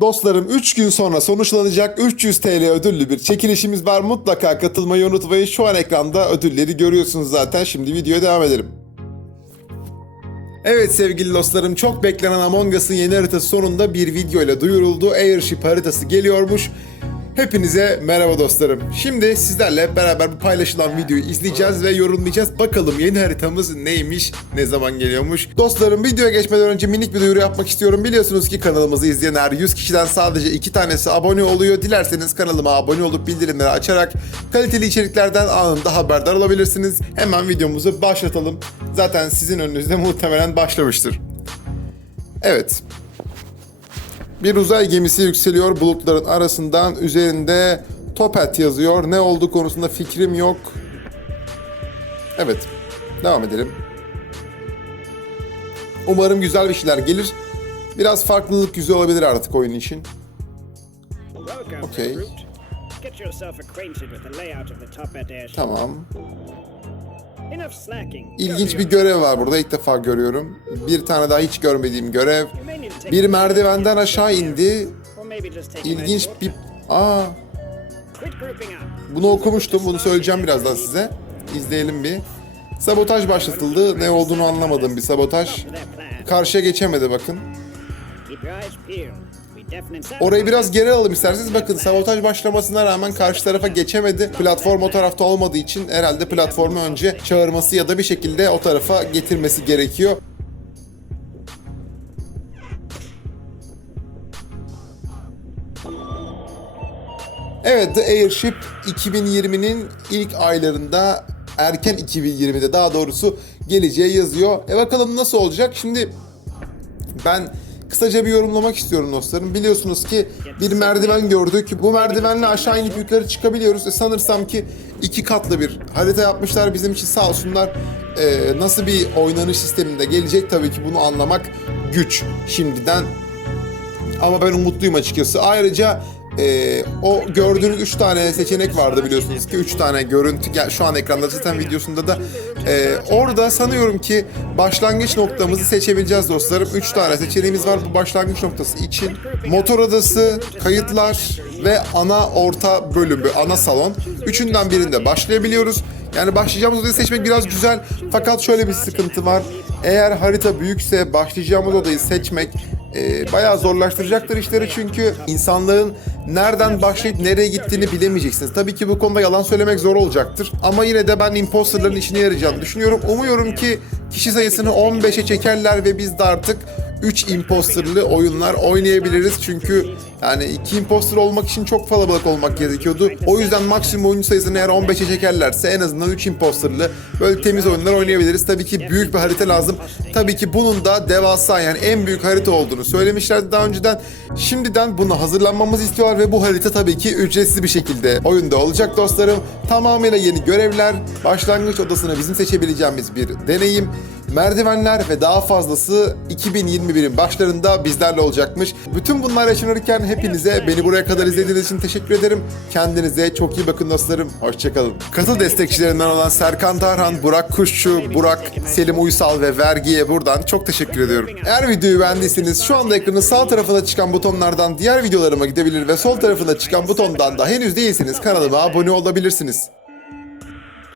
Dostlarım 3 gün sonra sonuçlanacak 300 TL ödüllü bir çekilişimiz var. Mutlaka katılmayı unutmayın. Şu an ekranda ödülleri görüyorsunuz zaten. Şimdi videoya devam edelim. Evet sevgili dostlarım çok beklenen Among Us'ın yeni haritası sonunda bir video ile duyuruldu. Airship haritası geliyormuş. Hepinize merhaba dostlarım. Şimdi sizlerle beraber bu paylaşılan videoyu izleyeceğiz ve yorumlayacağız. Bakalım yeni haritamız neymiş, ne zaman geliyormuş. Dostlarım videoya geçmeden önce minik bir duyuru yapmak istiyorum. Biliyorsunuz ki kanalımızı izleyen her 100 kişiden sadece 2 tanesi abone oluyor. Dilerseniz kanalıma abone olup bildirimleri açarak kaliteli içeriklerden anında haberdar olabilirsiniz. Hemen videomuzu başlatalım. Zaten sizin önünüzde muhtemelen başlamıştır. Evet, bir uzay gemisi yükseliyor bulutların arasından. Üzerinde Topet yazıyor. Ne olduğu konusunda fikrim yok. Evet. Devam edelim. Umarım güzel bir şeyler gelir. Biraz farklılık yüzü olabilir artık oyun için. Airship. Tamam. İlginç bir görev var burada. ilk defa görüyorum. Bir tane daha hiç görmediğim görev. Bir merdivenden aşağı indi. İlginç bir... Aa. Bunu okumuştum. Bunu söyleyeceğim birazdan size. İzleyelim bir. Sabotaj başlatıldı. Ne olduğunu anlamadım bir sabotaj. Karşıya geçemedi bakın. Orayı biraz geri alalım isterseniz. Bakın sabotaj başlamasına rağmen karşı tarafa geçemedi. Platform o tarafta olmadığı için herhalde platformu önce çağırması ya da bir şekilde o tarafa getirmesi gerekiyor. Evet The Airship 2020'nin ilk aylarında erken 2020'de daha doğrusu geleceği yazıyor. E bakalım nasıl olacak? Şimdi ben kısaca bir yorumlamak istiyorum dostlarım. Biliyorsunuz ki bir merdiven gördük. Bu merdivenle aşağı inip yukarı çıkabiliyoruz. E sanırsam ki iki katlı bir harita yapmışlar bizim için sağ olsunlar. E, nasıl bir oynanış sisteminde gelecek tabii ki bunu anlamak güç şimdiden. Ama ben umutluyum açıkçası. Ayrıca e, o gördüğünüz 3 tane seçenek vardı biliyorsunuz ki 3 tane görüntü gel şu an ekranda zaten videosunda da e, orada sanıyorum ki başlangıç noktamızı seçebileceğiz dostlarım. 3 tane seçeneğimiz var bu başlangıç noktası için. Motor odası, kayıtlar ve ana orta bölümü, ana salon. Üçünden birinde başlayabiliyoruz. Yani başlayacağımız odayı seçmek biraz güzel fakat şöyle bir sıkıntı var. Eğer harita büyükse başlayacağımız odayı seçmek e, bayağı zorlaştıracaktır işleri çünkü insanlığın nereden başlayıp nereye gittiğini bilemeyeceksiniz. Tabii ki bu konuda yalan söylemek zor olacaktır. Ama yine de ben imposterların işine yarayacağını düşünüyorum. Umuyorum ki kişi sayısını 15'e çekerler ve biz de artık 3 imposterlı oyunlar oynayabiliriz. Çünkü yani 2 imposter olmak için çok kalabalık olmak gerekiyordu. O yüzden maksimum oyuncu sayısını eğer 15'e çekerlerse en azından 3 imposterlı böyle temiz oyunlar oynayabiliriz. Tabii ki büyük bir harita lazım. Tabii ki bunun da devasa yani en büyük harita olduğunu söylemişlerdi daha önceden. Şimdiden bunu hazırlanmamızı istiyorlar ve bu harita tabii ki ücretsiz bir şekilde oyunda olacak dostlarım. Tamamıyla yeni görevler, başlangıç odasını bizim seçebileceğimiz bir deneyim. Merdivenler ve daha fazlası 2021'in başlarında bizlerle olacakmış. Bütün bunlar yaşanırken hepinize beni buraya kadar izlediğiniz için teşekkür ederim. Kendinize çok iyi bakın dostlarım. Hoşçakalın. Katıl destekçilerinden olan Serkan Tarhan, Burak Kuşçu, Burak, Selim Uysal ve Vergi'ye buradan çok teşekkür ediyorum. Eğer videoyu beğendiyseniz şu anda ekranın sağ tarafına çıkan butonlardan diğer videolarıma gidebilir ve sol tarafına çıkan butondan da henüz değilseniz kanalıma abone olabilirsiniz.